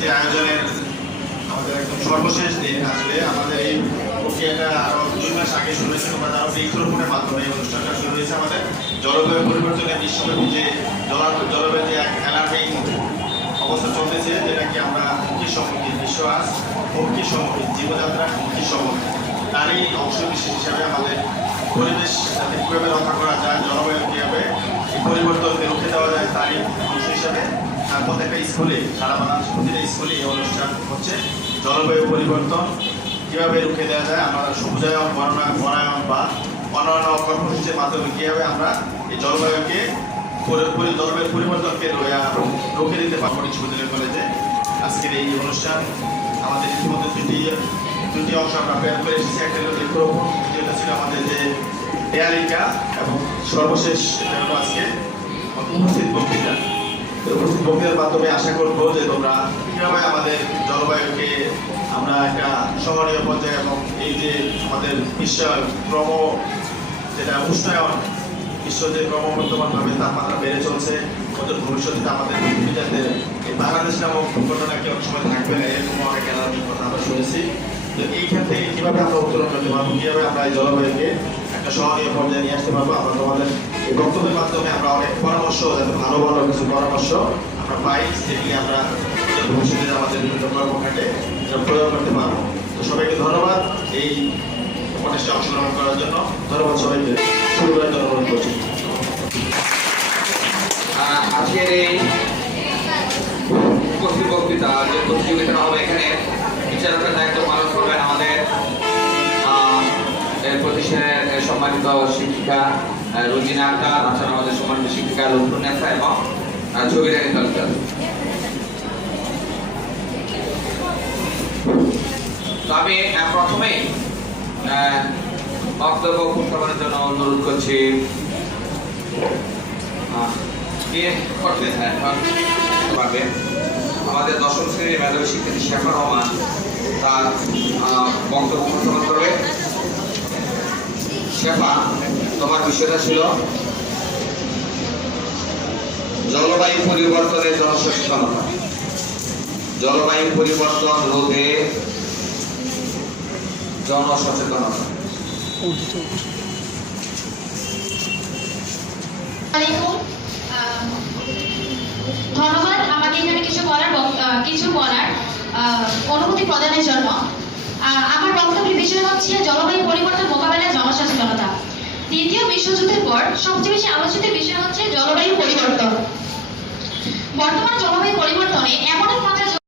যে আয়োজনের আমাদের একদম সর্বশেষ দিন। আসলে আমাদের এই প্রক্রিয়াটা আরো 2 মাস আগে শুরু হয়েছে, আমরা আরো বৃক্ষরোপণের মাধ্যমে এই অনুষ্ঠানটা শুরু হয়েছে। আমাদের জলবায়ু পরিবর্তনের বিশ্বব্যাপী যে জলবায়ু যে এক অ্যালার্মিং অবস্থা চলতেছে, যেটাকে আমরা হুমকির সম্মুখীন, বিশ্ব আজ হুমকির সম্মুখীন, জীবযাত্রা হুমকির সম্মুখীন, তারই অংশ বিশেষ হিসাবে আমাদের পরিবেশ যাতে কীভাবে রক্ষা করা যায়, জলবায়ু কীভাবে এই পরিবর্তনকে রুখে দেওয়া যায়, তারই অংশ হিসাবে প্রত্যেকটা স্কুলে, সারা বাংলাদেশের প্রতিটা স্কুলে এই অনুষ্ঠান হচ্ছে। জলবায়ু পরিবর্তন কীভাবে রুখে দেওয়া যায়, আমরা সবুজায়ন বনায়ন বা অন্যান্য কর্মসূচির মাধ্যমে কীভাবে আমরা এই জলবায়ুকে জলবায়ু পরিবর্তনকে রুখে দিতে পারবো। বিশ্ববিদ্যালয় কলেজে আজকের এই অনুষ্ঠান আমাদের ইতিমধ্যে দুটি অংশ আমরা বের করে এসেছি। একটা হলো বৃক্ষরোপণ, দ্বিতীয়টা ছিল আমাদের যে দেয়ালিকা, এবং সর্বশেষ এটা হলো আজকে উপস্থিত বক্তৃতা। উপস্থিত বক্তৃতার মাধ্যমে আশা করবো যে তোমরা কীভাবে আমাদের জলবায়ুকে আমরা একটা সহনীয় পর্যায়ে, এবং এই যে আমাদের বিশ্বের যেটা উষ্ণায়ন, বিশ্ব যে ক্রমবর্ধমানভাবে তাপমাত্রা বেড়ে চলছে, ভবিষ্যতে আমাদের পৃথিবী যাতে এই বাংলাদেশ নামক ঘটনা কি অনেক সময় থাকবে না, এরকম অনেক অ্যালার্মিং কথা আমরা শুনেছি। তো এইখান থেকে কীভাবে আমরা উত্তরণ করতে পারবো, কীভাবে আমরা এই জলবায়ুকে একটা সহনীয় পর্যায়ে নিয়ে আসতে পারবো, আমরা তোমাদের এই বক্তব্যের মাধ্যমে আমরা অনেক পরামর্শ, যাতে ভালো ভালো কিছু পরামর্শ আমরা পাই, সেগুলি আমরা ভবিষ্যতে আমাদের বিভিন্ন কর্মকাণ্ডে প্রয়োগ করতে পারবো। তো সবাইকে ধন্যবাদ এই উপদেশে অংশগ্রহণ করার জন্য। ধন্যবাদ সবাইকে। শুরু করার জন্য অনুরোধ করছি। আজকের এই উপস্থিত বক্তৃতা যে প্রতিযোগিতা হবে, এখানে বিচারকের দায়িত্ব পালন করবেন আমাদের প্রতিষ্ঠানের সম্মানিত শিক্ষিকা রুজিনা আক্তার, তাছাড়া আমাদের সম্মানিত শিক্ষিকা লুৎফুন্নেসা এবং ছবিরানী তালুকদার। তো আমি প্রথমেই বক্তব্য উপস্থাপনের জন্য অনুরোধ করছি আমাদের 10ম শ্রেণীর মেধাবী শিক্ষার্থী শেফা রহমান, তার বক্তব্য উপস্থাপন করবে। শেফা, তোমার বিষয়টা ছিল জলবায়ু পরিবর্তনের জনসচেতনতা, জলবায়ু পরিবর্তন রোধে জনসচেতনতা। ধন্যবাদ আমাকে এখানে কিছু বলার অনুমতি প্রদানের জন্য। আমার বক্তব্যের বিষয় হচ্ছে জলবায়ু পরিবর্তন মোকাবেলায় জনসচেতনতা। দ্বিতীয় বিশ্বযুদ্ধের পর সবচেয়ে বেশি আলোচিত বিষয় হচ্ছে জলবায়ু পরিবর্তন। বর্তমান জলবায়ু পরিবর্তনে এমন এক মাত্রা